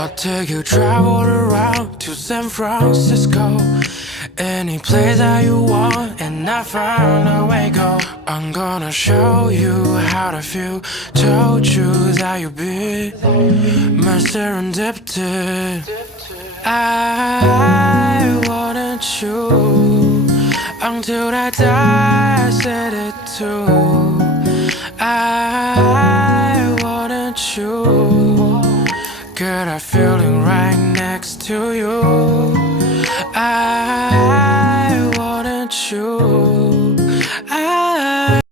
I'll take you travel around to San Francisco. Any place that you want, and I found a way go. I'm gonna show you how to feel. Told you that you'd be my serendipity. I wanted you until I die. I said it too. I wanted you. Got a feeling right next to you.